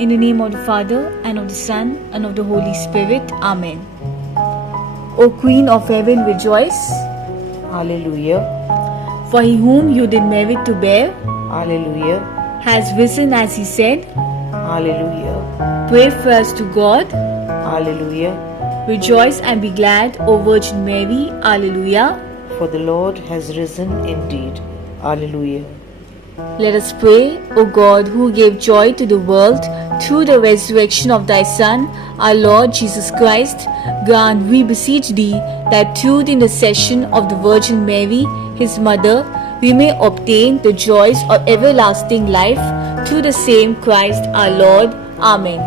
In the name of the Father, and of the Son, and of the Holy Spirit. Amen. O Queen of Heaven, rejoice. Hallelujah. For he whom you did merit to bear Hallelujah. has risen as he said. Hallelujah. Pray for us to God. Hallelujah. Rejoice and be glad, O Virgin Mary. Alleluia. For the Lord has risen indeed. Hallelujah. Let us pray. O God, who gave joy to the world through the resurrection of thy Son, our Lord Jesus Christ, grant, we beseech thee, that through the intercession of the Virgin Mary, his mother, we may obtain the joys of everlasting life through the same Christ our Lord. Amen.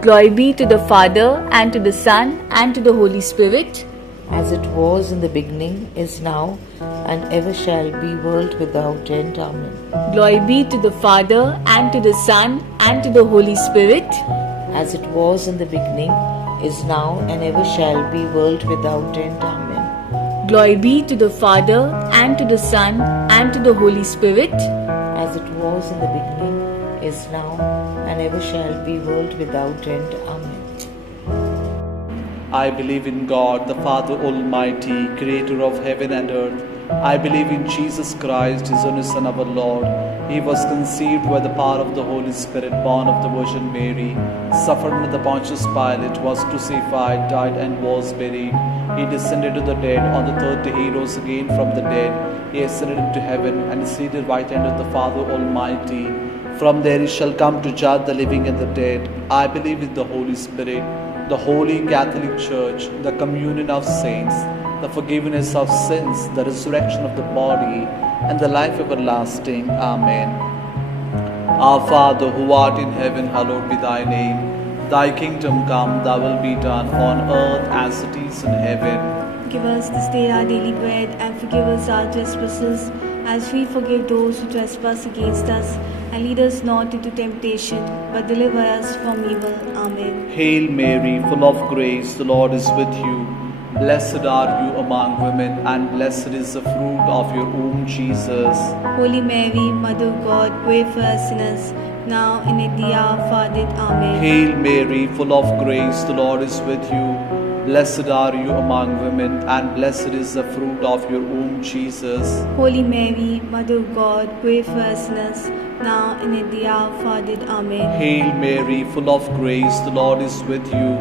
Glory be to the Father, and to the Son, and to the Holy Spirit. As it was in the beginning, is now, and ever shall be, world without end. Amen. Glory be to the Father, and to the Son, and to the Holy Spirit. As it was in the beginning, is now, and ever shall be, world without end. Amen. Glory be to the Father, and to the Son, and to the Holy Spirit. As it was in the beginning, is now, and ever shall be, world without end. Amen. I believe in God, the Father Almighty, creator of heaven and earth. I believe in Jesus Christ, his only Son, our Lord. He was conceived by the power of the Holy Spirit, born of the Virgin Mary, suffered under the Pontius Pilate, was crucified, died, and was buried. He descended to the dead. On the third day he rose again from the dead. He ascended into heaven and is seated at the right hand of the Father Almighty. From there he shall come to judge the living and the dead. I believe in the Holy Spirit, the Holy Catholic Church, the communion of saints, the forgiveness of sins, the resurrection of the body, and the life everlasting. Amen. Our Father, who art in heaven, hallowed be thy name. Thy kingdom come, thy will be done on earth as it is in heaven. Give us this day our daily bread, and forgive us our trespasses, as we forgive those who trespass against us. And lead us not into temptation, but deliver us from evil. Amen. Hail Mary, full of grace, the Lord is with you. Blessed are you among women, and blessed is the fruit of your womb, Jesus. Holy Mary, Mother of God, pray for us sinners, now and at the hour of our death. Amen. Hail Mary, full of grace, the Lord is with you. Blessed are you among women, and blessed is the fruit of your womb, Jesus. Holy Mary, Mother of God, pray for us sinners, now and at the hour of our death. Amen. Hail Mary, full of grace, the Lord is with you.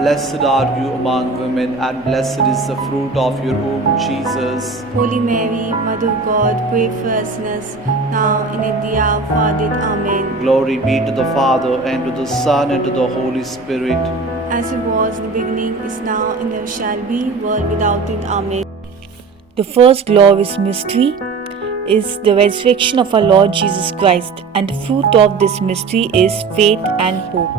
Blessed are you among women, and blessed is the fruit of your womb, Jesus. Holy Mary, Mother of God, pray for us sinners, now and at the hour of our death. Amen. Glory be to the Father, and to the Son, and to the Holy Spirit. As it was in the beginning, is now, and ever shall be, world without end. Amen. The first glorious mystery is the resurrection of our Lord Jesus Christ, and the fruit of this mystery is faith and hope.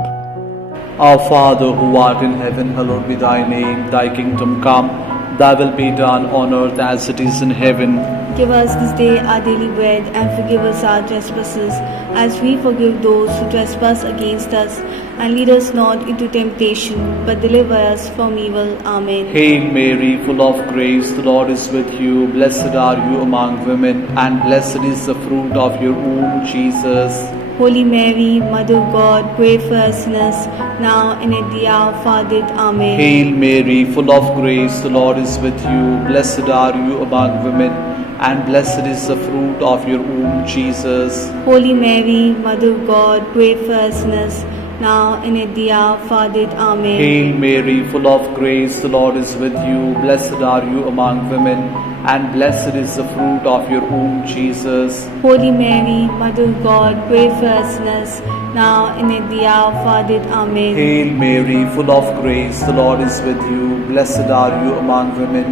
Our Father, who art in heaven, hallowed be thy name. Thy kingdom come, thy will be done on earth as it is in heaven. Give us this day our daily bread, and forgive us our trespasses, as we forgive those who trespass against us. And lead us not into temptation, but deliver us from evil. Amen. Hail Mary, full of grace, the Lord is with you. Blessed are you among women, and blessed is the fruit of your womb, Jesus. Holy Mary, Mother of God, pray for us sinners, now and at the hour of our death. Amen. Hail Mary, full of grace, the Lord is with you. Blessed are you among women, and blessed is the fruit of your womb, Jesus. Holy Mary, Mother of God, pray for us sinners, now and at the hour of our death. Amen. Hail Mary, full of grace, the Lord is with you. Blessed are you among women, and blessed is the fruit of your womb, Jesus. Holy Mary, Mother of God, pray for us sinners, now and at the hour of our death. Amen. Hail Mary, full of grace, the Lord is with you. Blessed are you among women,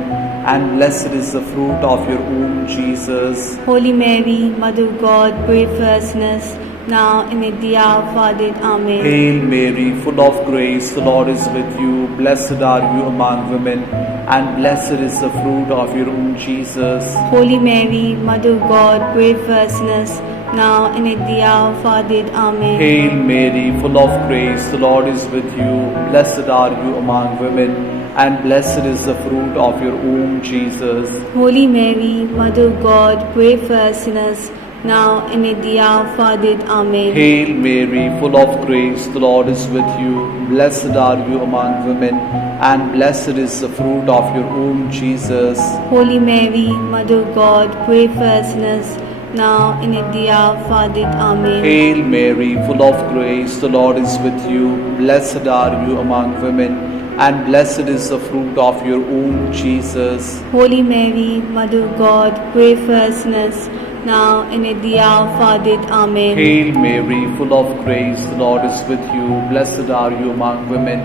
and blessed is the fruit of your womb, Jesus. Holy Mary, Mother of God, pray for us sinners, now and at the hour of our death. Amen. Hail Mary, full of grace, the Lord is with you. Blessed are you among women, and blessed is the fruit of your womb, Jesus. Holy Mary, Mother of God, pray for us sinners, now and at the hour of our death. Amen. Hail Mary, full of grace, the Lord is with you. Blessed are you among women, and blessed is the fruit of your womb, Jesus. Holy Mary, Mother of God, pray for us sinners, now and at the hour of our death. Amen. Hail Mary, full of grace, the Lord is with you. Blessed are you among women, and blessed is the fruit of your womb, Jesus. Holy Mary, Mother of God, pray for us sinners, now and at the hour of our death. Amen. Hail Mary, full of grace, the Lord is with you. Blessed are you among women, and blessed is the fruit of your womb, Jesus. Holy Mary, Mother of God, pray for us sinners, now and at the hour of our death. Amen. Hail Mary, full of grace, the Lord is with you. Blessed are you among women,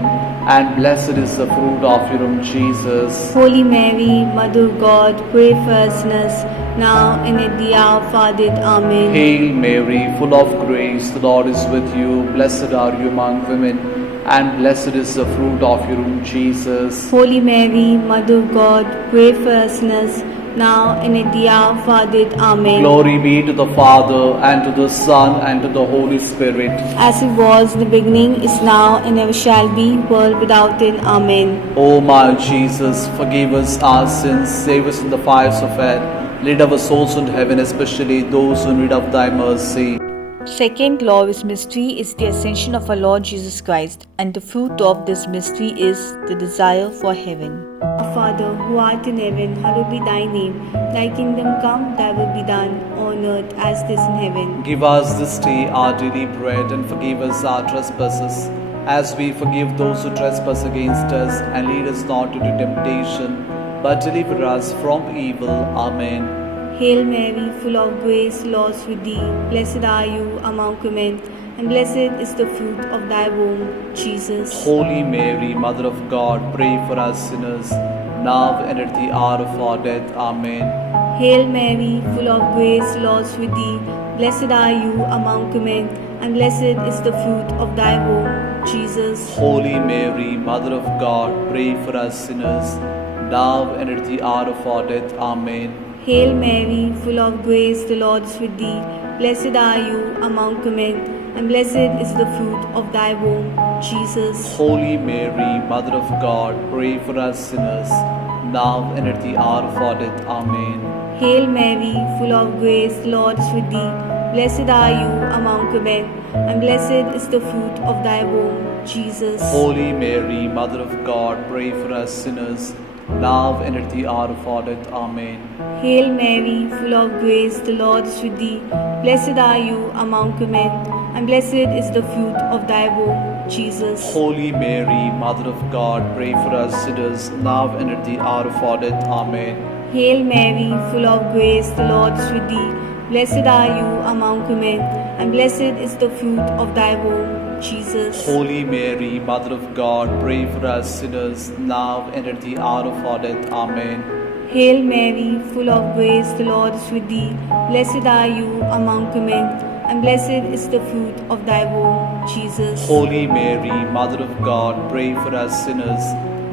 and blessed is the fruit of your womb, Jesus. Holy Mary, Mother of God, pray for us sinners, now and at the hour of our death. Amen. Hail Mary, full of grace, the Lord is with you. Blessed are you among women, and blessed is the fruit of your womb, Jesus. Holy Mary, Mother of God, pray for us sinners, now and at the hour of our death. Amen. Glory be to the Father, and to the Son, and to the Holy Spirit. As it was in the beginning, is now, and ever shall be, world without end. Amen. O my Jesus, forgive us our sins, save us from the fires of hell, lead our souls into heaven, especially those who need of thy mercy. Second glorious mystery is the ascension of our Lord Jesus Christ, and the fruit of this mystery is the desire for heaven. Our Father, who art in heaven, hallowed be thy name. Thy kingdom come, thy will be done, on earth as it is in heaven. Give us this day our daily bread, and forgive us our trespasses, as we forgive those who trespass against us. And lead us not into temptation, but deliver us from evil. Amen. Hail Mary, full of grace, the Lord is with thee. Blessed are you among women, and blessed is the fruit of thy womb, Jesus. Holy Mary, Mother of God, pray for us sinners, now and at the hour of our death. Amen. Hail Mary, full of grace, the Lord is with thee. Blessed are you among women, and blessed is the fruit of thy womb, Jesus. Holy Mary, Mother of God, pray for us sinners, now and at the hour of our death. Amen. Hail Mary, full of grace, the Lord is with thee. Blessed are you among women, and blessed is the fruit of thy womb, Jesus. Holy Mary, Mother of God, pray for us sinners, now and at the hour of our death. Amen. Hail Mary, full of grace, the Lord is with thee. Blessed are you among women, and blessed is the fruit of thy womb, Jesus. Holy Mary, Mother of God, pray for us sinners, now and at the hour of our death. Amen. Hail Mary, full of grace, the Lord is with thee. Blessed are you among women, and blessed is the fruit of thy womb, Jesus. Holy Mary, Mother of God, pray for us sinners, now and at the hour of our death. Amen. Hail Mary, full of grace, the Lord is with thee. Blessed are you among women, and blessed is the fruit of thy womb, Jesus. Holy Mary, Mother of God, pray for us sinners, now and at the hour of our death. Amen. Hail Mary, full of grace, the Lord is with thee. Blessed are you among women, and blessed is the fruit of thy womb, Jesus. Holy Mary, Mother of God, pray for us sinners,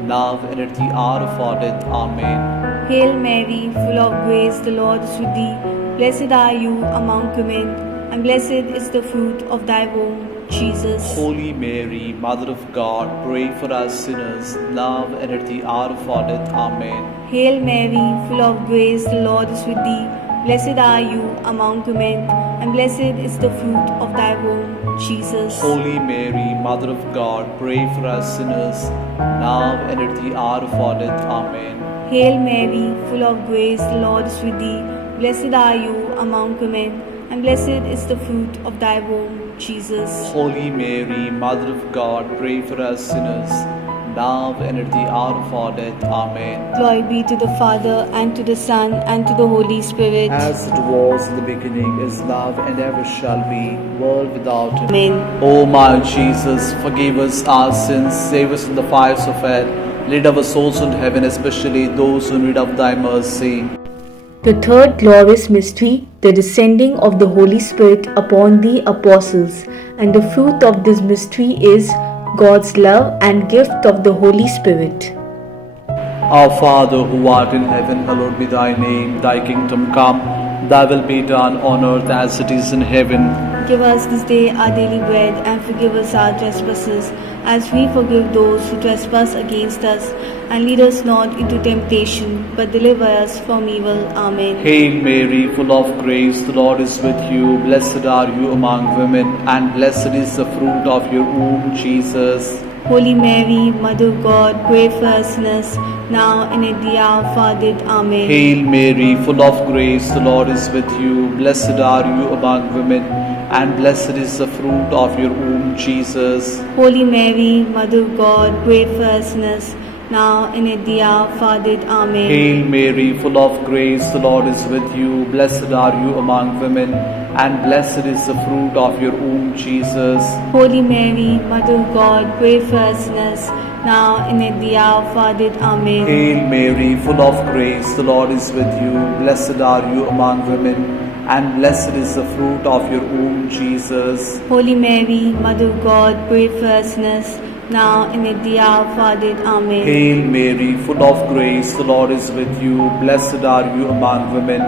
now and at the hour of our death. Amen. Hail Mary, full of grace, the Lord is with thee. Blessed are you among women, and blessed is the fruit of thy womb, Jesus. Holy Mary, Mother of God, pray for us sinners, now and at the hour of our death. Amen. Hail Mary, full of grace, the Lord is with thee. Blessed are you among women, and blessed is the fruit of thy womb, Jesus. Holy Mary, Mother of God, pray for us sinners, now and at the hour of our death. Amen. Hail Mary, full of grace, the Lord is with thee. Blessed are you among women, and blessed is the fruit of thy womb, Jesus. Holy Mary, Mother of God, pray for us sinners, now and at the hour of our death. Amen. Glory be to the Father, and to the Son, and to the Holy Spirit. As it was in the beginning, is now, and ever shall be, world without end. Amen. O my Jesus, forgive us our sins, save us from the fires of hell, lead our souls into heaven, especially those who need of thy mercy. The third glorious mystery, the descending of the Holy Spirit upon the apostles, and the fruit of this mystery is God's love and gift of the Holy Spirit. Our Father, who art in heaven, hallowed be thy name. Thy kingdom come, Thy will be done on earth as it is in heaven. Give us this day our daily bread, and forgive us our trespasses, as we forgive those who trespass against us. And lead us not into temptation, but deliver us from evil. Amen. Hail Mary, full of grace, the Lord is with you. Blessed are you among women, and blessed is the fruit of your womb, Jesus. Holy Mary, Mother of God, pray for us sinners, now and at the hour of our death. Amen. Hail Mary, full of grace, the Lord is with you. Blessed are you among women, and blessed is the fruit of your womb, Jesus. Holy Mary, Mother of God, pray for us sinners, now and at the hour of our death. Amen. Hail Mary, full of grace, the Lord is with you. Blessed are you among women, and blessed is the fruit of your womb, Jesus. Holy Mary, Mother of God, pray for us sinners, now and at the hour of our death. Amen. Hail Mary, full of grace, the Lord is with you. Blessed are you among women, and blessed is the fruit of your womb, Jesus. Holy Mary, Mother of God, pray for us sinners, now and at the hour of our death. Amen. Hail Mary, full of grace, the Lord is with you. Blessed are you among women,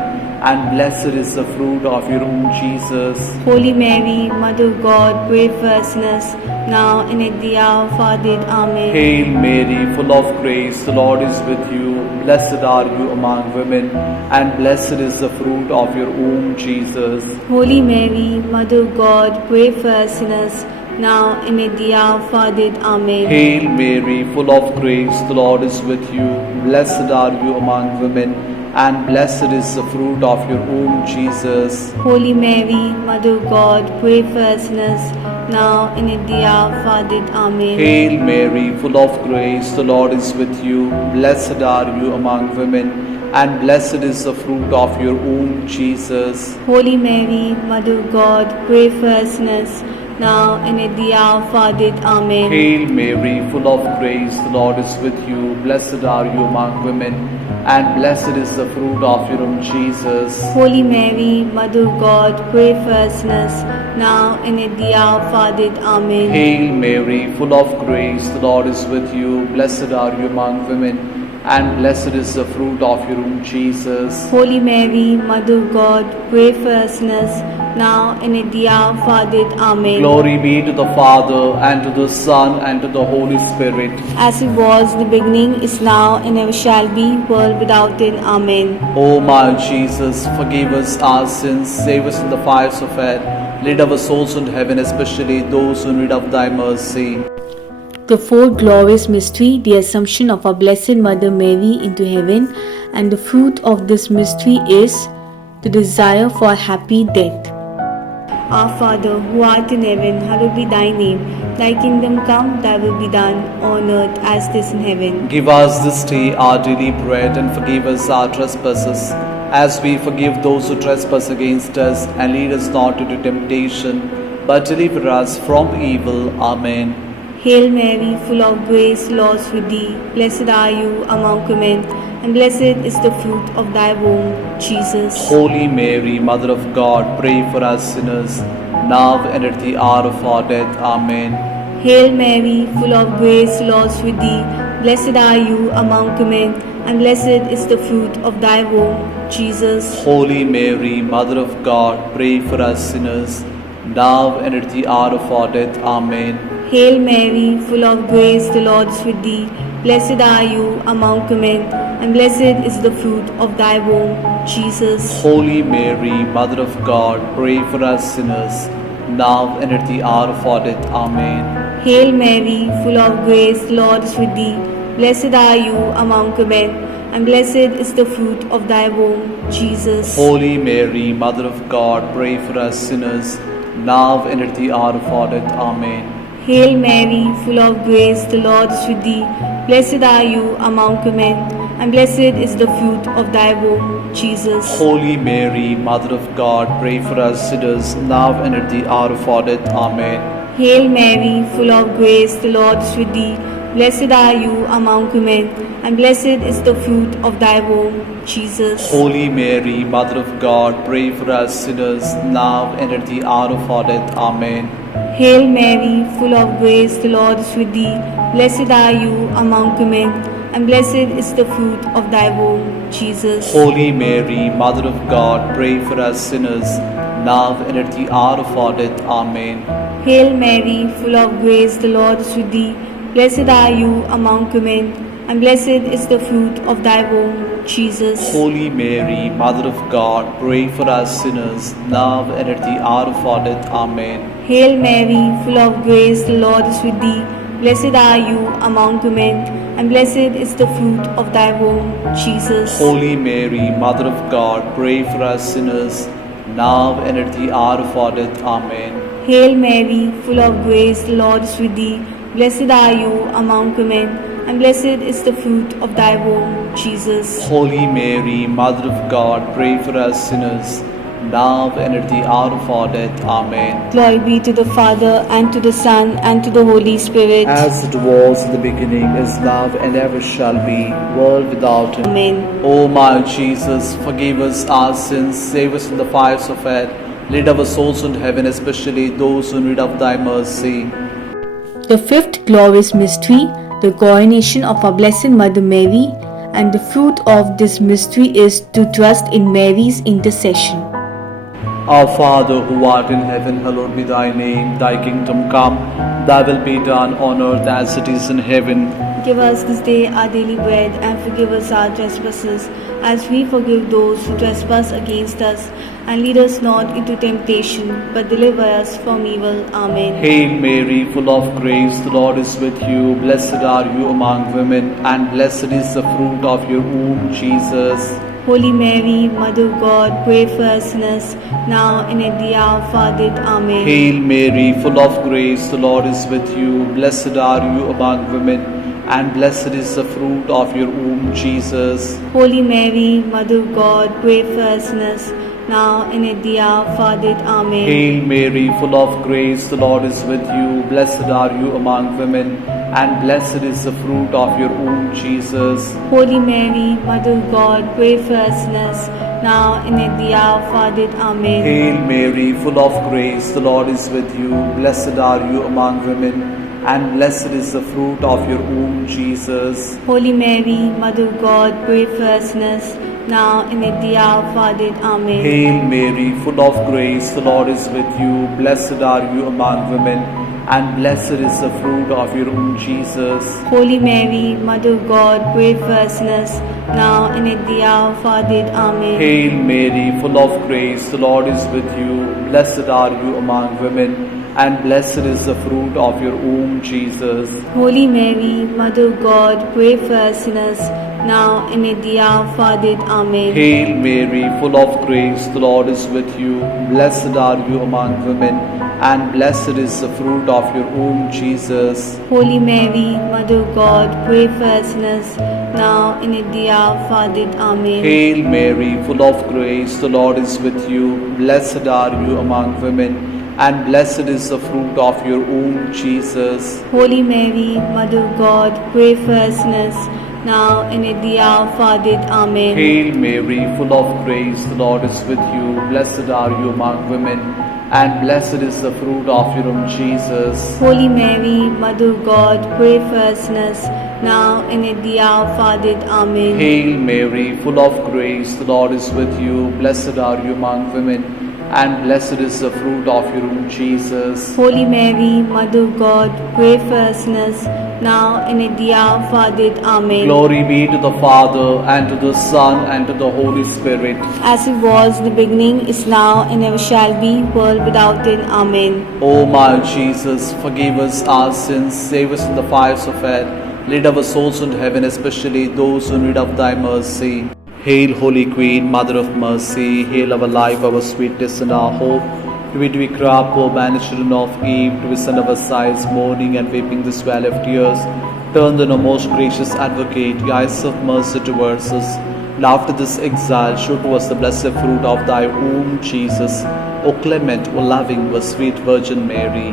and blessed is the fruit of your womb, Jesus. Holy Mary, Mother of God, pray for us sinners, now and at the hour of our death. Amen. Hail Mary, full of grace, the Lord is with you. Blessed are you among women, and blessed is the fruit of your womb, Jesus. Holy Mary, Mother of God, pray for us sinners, now and at the hour of our death. Amen. Hail Mary, full of grace, the Lord is with you. Blessed are you among women, and blessed is the fruit of your womb, Jesus. Holy Mary, Mother of God, pray for us sinners, now and at the hour of our death. Amen. Hail Mary, full of grace, the Lord is with you. Blessed are you among women, and blessed is the fruit of your womb, Jesus. Holy Mary, Mother of God, pray for us sinners, now and at the hour of our death. Amen. Hail Mary, full of grace, the Lord is with you. Blessed are you among women, and blessed is the fruit of your womb, Jesus. Holy Mary, Mother of God, pray for us sinners, now and at the hour of our death. Amen. Hail Mary, full of grace, the Lord is with you. Blessed are you among women, and blessed is the fruit of your womb, Jesus. Holy Mary, Mother of God, pray for us sinners, now and at the hour of our death. Amen. Glory be to the Father, and to the Son, and to the Holy Spirit. As it was in the beginning, is now, and ever shall be, world without end. Amen. O my Jesus, forgive us our sins, save us from the fires of hell, lead our souls into heaven, especially those who need of thy mercy. The fourth glorious mystery, the Assumption of our Blessed Mother Mary into heaven, and the fruit of this mystery is the desire for a happy death. Our Father, who art in heaven, hallowed be thy name. Thy kingdom come, thy will be done, on earth as it is in heaven. Give us this day our daily bread, and forgive us our trespasses, as we forgive those who trespass against us. And lead us not into temptation, but deliver us from evil. Amen. Hail Mary, full of grace, the Lord is with thee. Blessed are you among women, and blessed is the fruit of thy womb, Jesus. Holy Mary, Mother of God, pray for us sinners, now and at the hour of our death. Amen. Hail Mary, full of grace, the Lord is with thee. Blessed are you among women, and blessed is the fruit of thy womb, Jesus. Holy Mary, Mother of God, pray for us sinners, now and at the hour of our death. Amen. Hail Mary, full of grace, the Lord is with thee. Blessed are you among women, and blessed is the fruit of thy womb, Jesus. Holy Mary, Mother of God, pray for us sinners, now and at the hour of our death. Amen. Hail Mary, full of grace, the Lord is with thee. Blessed are you among women, and blessed is the fruit of thy womb, Jesus. Holy Mary, Mother of God, pray for us sinners, now and at the hour of our death. Amen. Hail Mary, full of grace, the Lord is with thee. Blessed are you among women, and blessed is the fruit of thy womb, Jesus. Holy Mary, Mother of God, pray for us sinners, now and at the hour of our death. Amen. Hail Mary, full of grace, the Lord is with thee. Blessed are you among women, and blessed is the fruit of thy womb, Jesus. Holy Mary, Mother of God, pray for us sinners, now and at the hour of our death. Amen. Hail Mary, full of grace, the Lord is with thee. Blessed are you among women, and blessed is the fruit of thy womb, Jesus. Holy Mary, Mother of God, pray for us sinners, now and at the hour of our death. Amen. Hail Mary, full of grace, the Lord is with thee. Blessed are you among women, and blessed is the fruit of thy womb, Jesus. Holy Mary, Mother of God, pray for us sinners, now and at the hour of our death. Amen. Hail Mary, full of grace, the Lord is with thee. Blessed are you among women, and blessed is the fruit of thy womb, Jesus. Holy Mary, Mother of God, pray for us sinners, now and at the hour of our death. Amen. Hail Mary, full of grace, the Lord is with thee. Blessed are you among women, and blessed is the fruit of thy womb, Jesus. Holy Mary, Mother of God, pray for us sinners, now and at the hour of our death. Amen. Glory be to the Father, and to the Son, and to the Holy Spirit. As it was in the beginning, is now, and ever shall be, world without end. Amen. O my Jesus, forgive us our sins, save us from the fires of hell, lead our souls into heaven, especially those who need of thy mercy. The fifth glorious mystery, the coronation of our Blessed Mother Mary, and the fruit of this mystery is to trust in Mary's intercession. Our Father who art in heaven, hallowed be thy name. Thy kingdom come, thy will be done on earth as it is in heaven. Give us this day our daily bread, and forgive us our trespasses, as we forgive those who trespass against us. And lead us not into temptation, but deliver us from evil. Amen. Hail Mary, full of grace, the Lord is with you. Blessed are you among women, and blessed is the fruit of your womb, Jesus. Holy Mary, Mother of God, pray for us sinners, now and at the hour of our death. Amen. Hail Mary, full of grace, the Lord is with you. Blessed are you among women, and blessed is the fruit of your womb, Jesus. Holy Mary, Mother of God, pray for us sinners, now and at the hour of our death. Amen. Hail Mary, full of grace, the Lord is with you. Blessed are you among women, and blessed is the fruit of your womb, Jesus. Holy Mary, Mother of God, pray for us sinners, now and at the hour of our death. Amen. Hail Mary, full of grace, the Lord is with you. Blessed are you among women, and blessed is the fruit of your womb, Jesus. Holy Mary, Mother of God, pray for us sinners, now and at the hour of our death. Amen. Hail Mary, full of grace, the Lord is with you. Blessed are you among women, and blessed is the fruit of your womb, Jesus. Holy Mary, Mother of God, pray for us sinners, now and at the hour of our death. Amen. Hail Mary, full of grace, the Lord is with you. Blessed are you among women, and blessed is the fruit of your womb, Jesus. Holy Mary, Mother of God, pray for us sinners, now and at the hour of our death. Amen. Hail Mary, full of grace, the Lord is with you. Blessed are you among women, and blessed is the fruit of your womb, Jesus. Holy Mary, Mother of God, pray for us sinners, now and at the hour of our death. Amen. Hail Mary, full of grace, the Lord is with you. Blessed are you among women, and blessed is the fruit of your womb, Jesus. Holy Mary, Mother of God, pray for us sinners, now and at the hour of our death. Amen. Hail Mary, full of grace, the Lord is with you. Blessed are you among women, and blessed is the fruit of your womb, Jesus. Holy Mary, Mother of God, pray for us sinners, now and at the hour of our death. Amen. Hail Mary, full of grace, the Lord is with you. Blessed are you among women, and blessed is the fruit of your womb, Jesus. Holy Mary, Mother of God, pray for us sinners, now and at the hour of our death. Amen. Glory be to the Father, and to the Son, and to the Holy Spirit. As it was in the beginning, is now, and ever shall be, world without end. Amen. O my Jesus, forgive us our sins, save us from the fires of hell, lead our souls into heaven, especially those who need of thy mercy. Hail, Holy Queen, Mother of Mercy, hail our life, our sweetness, and our hope. To we cry, poor banished children of Eve, to we send our sighs, mourning and weeping this valley of tears. Turn then, O most gracious Advocate, your eyes of mercy towards us. And after this exile, show to us the blessed fruit of thy womb, Jesus. O clement, O loving, O sweet Virgin Mary,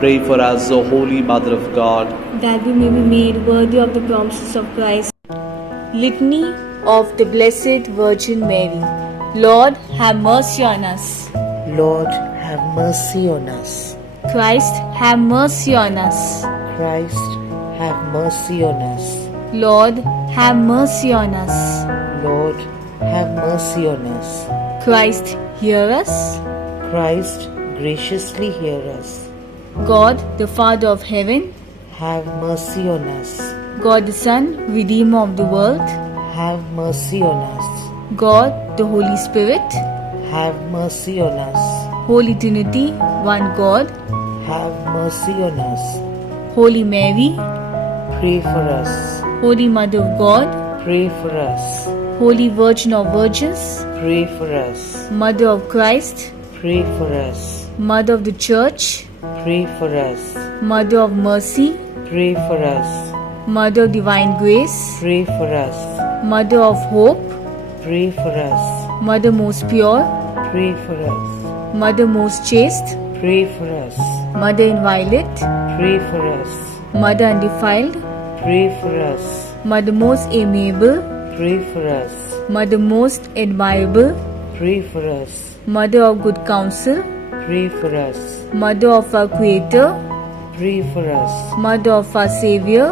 pray for us, O Holy Mother of God, that we may be made worthy of the promises of Christ. Litany of the Blessed Virgin Mary. Lord, have mercy on us. Lord, have mercy on us. Christ, have mercy on us. Christ, have mercy on us. Lord, have mercy on us. Lord, have mercy on us. Christ, hear us. Christ, graciously hear us. God, the Father of heaven, Have mercy on us. God the Son, Redeemer of the world, Have mercy on us. God, the Holy Spirit, Have mercy on us. Holy Trinity, one God, Have mercy on us. Holy Mary, Pray for us. Holy Mother of God, Pray for us. Holy Virgin of Virgins, Pray for us. Mother of Christ, Pray for us. Mother of the Church, Pray for us. Mother of Mercy, Pray for us. Mother of Divine Grace, Pray for us. Mother of Hope, Pray for us. Mother most pure, Pray for us. Mother most chaste, Pray for us. Mother inviolate, Pray for us. Mother undefiled, Pray for us. Mother most amiable, Pray for us. Mother most admirable, Pray for us. Mother of good counsel, Pray for us. Mother of our Creator, Pray for us. Mother of our Savior,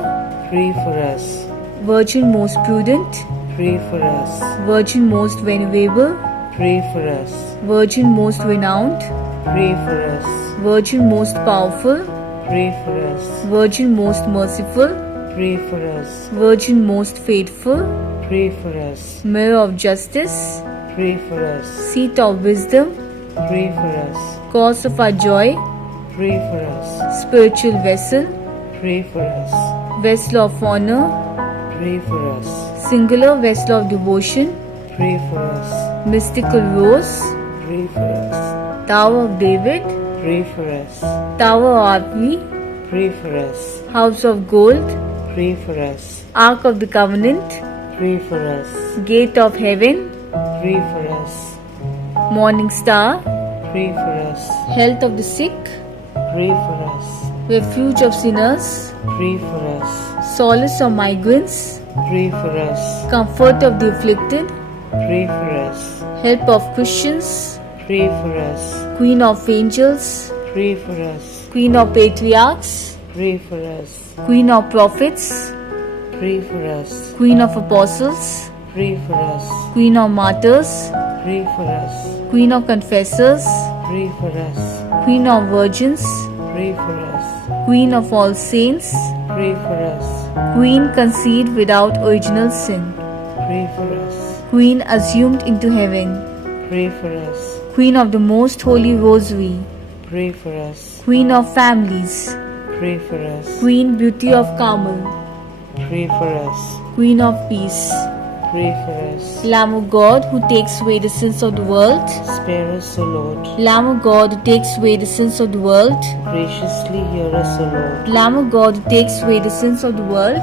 Pray for us. Virgin most prudent, Pray for us. Virgin most venerable, Pray for us. Virgin most renowned, Pray for us. Virgin most powerful, Pray for us. Virgin most merciful, Pray for us. Virgin most faithful, Pray for us. Mirror of justice, Pray for us. Seat of wisdom, Pray for us. Cause of our joy, Pray for us. Spiritual vessel, Pray for us. Vessel of honor, Pray for us. Singular vessel of devotion, Pray for us. Mystical rose, Pray for us. Tower of David, Pray for us. Tower of Ivy, Pray for us. House of Gold, Pray for us. Ark of the Covenant, Pray for us. Gate of Heaven, Pray for us. Morning Star, Pray for us. Health of the sick, Pray for us. Refuge of sinners, Pray for us. Solace of migrants, Pray for us. Comfort of the afflicted, Pray for us. Help of Christians, Pray for us. Queen of angels, Pray for us. Queen of patriarchs, Pray for us. Queen of prophets, Pray for us. Queen of apostles, Pray for us. Queen of martyrs, Pray for us. Queen of confessors, Pray for us. Queen of virgins, Pray for us. Queen of all saints, Pray for us. Queen conceived without original sin, Pray for us. Queen assumed into heaven, Pray for us. Queen of the most holy rosary, Pray for us. Queen of families, Pray for us. Queen beauty of Carmel, Pray for us. Queen of peace, Pray for us. Lamb of God who takes away the sins of the world, Spare us, O Lord. Lamb of God who takes away the sins of the world, Graciously hear us, O Lord. Lamb of God who takes away the sins of the world,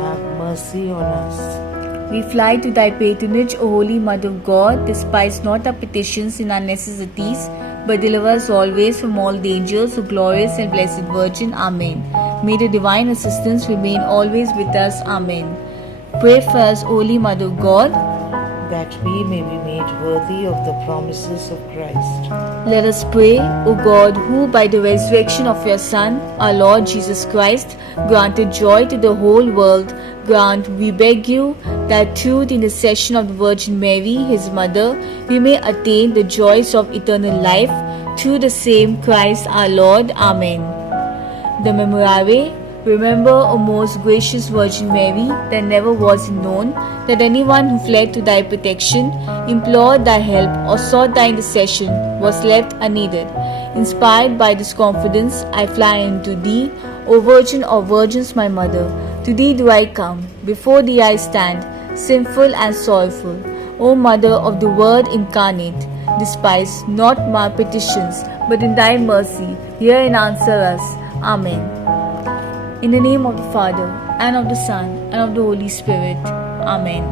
Have mercy on us. we fly to thy patronage, O Holy Mother of God. Despise not our petitions in our necessities, but deliver us always from all dangers, O glorious and blessed Virgin. Amen. May the divine assistance remain always with us. Amen. Pray for us, Holy Mother of God, that we may be made worthy of the promises of Christ. Let us pray, O God, who by the resurrection of your Son, our Lord Jesus Christ, granted joy to the whole world, grant, we beg you, that through the intercession of the Virgin Mary, his mother, we may attain the joys of eternal life, through the same Christ our Lord. Amen. The Memorare. Remember, O most gracious Virgin Mary, that never was it known that anyone who fled to thy protection, implored thy help, or sought thy intercession was left unneeded. Inspired by this confidence, I fly unto thee, O Virgin of Virgins, my Mother. To thee do I come, before thee I stand, sinful and sorrowful. O Mother of the Word incarnate, despise not my petitions, but in thy mercy hear and answer us. Amen. In the name of the Father, and of the Son, and of the Holy Spirit. Amen.